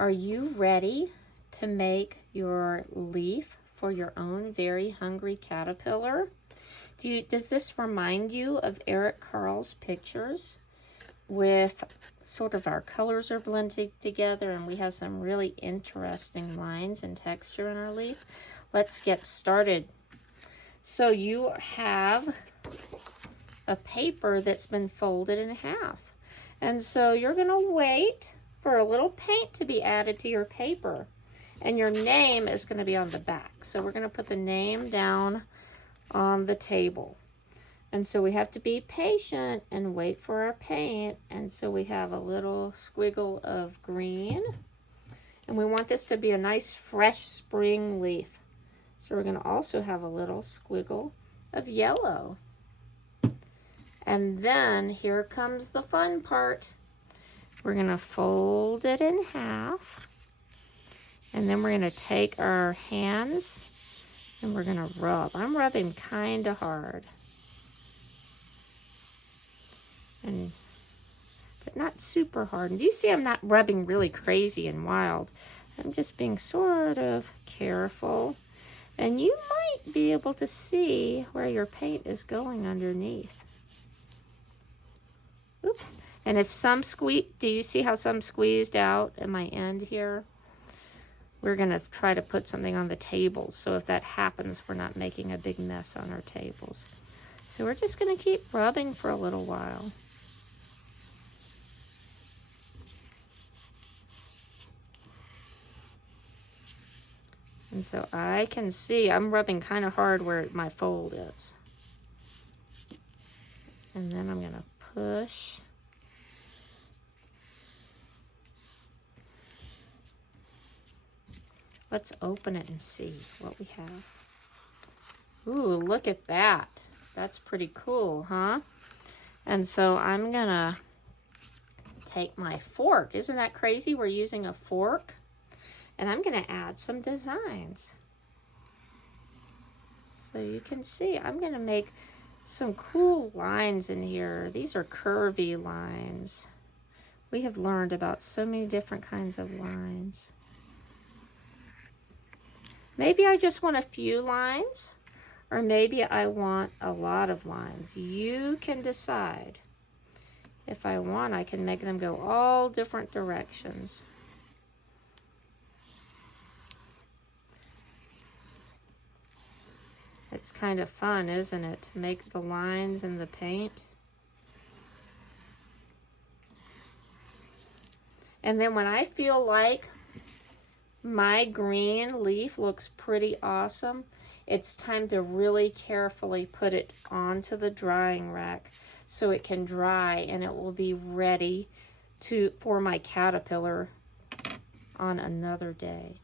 Are you ready to make your leaf for your own very hungry caterpillar? Does this remind you of Eric Carle's pictures with sort of our colors are blended together and we have some really interesting lines and texture in our leaf? Let's get started. So you have a paper that's been folded in half. And so you're gonna wait for a little paint to be added to your paper. And your name is gonna be on the back. So we're gonna put the name down on the table. And so we have to be patient and wait for our paint. And so we have a little squiggle of green. And we want this to be a nice fresh spring leaf. So we're gonna also have a little squiggle of yellow. And then here comes the fun part. We're gonna fold it in half. And then we're gonna take our hands and we're gonna rub. I'm rubbing kinda hard. But not super hard. And you see I'm not rubbing really crazy and wild. I'm just being sort of careful. And you might be able to see where your paint is going underneath. Oops. And if some do you see how some squeezed out at my end here? We're gonna try to put something on the tables. So if that happens, we're not making a big mess on our tables. So we're just gonna keep rubbing for a little while. And so I can see, I'm rubbing kind of hard where my fold is. And then I'm gonna push. Let's open it and see what we have. Ooh, look at that. That's pretty cool, huh? And so I'm gonna take my fork. Isn't that crazy? We're using a fork. And I'm gonna add some designs. So you can see, I'm gonna make some cool lines in here. These are curvy lines. We have learned about so many different kinds of lines. Maybe I just want a few lines, or maybe I want a lot of lines. You can decide. If I want, I can make them go all different directions. It's kind of fun, isn't it, to make the lines in the paint? And then when I feel like my green leaf looks pretty awesome, it's time to really carefully put it onto the drying rack so it can dry and it will be ready for my caterpillar on another day.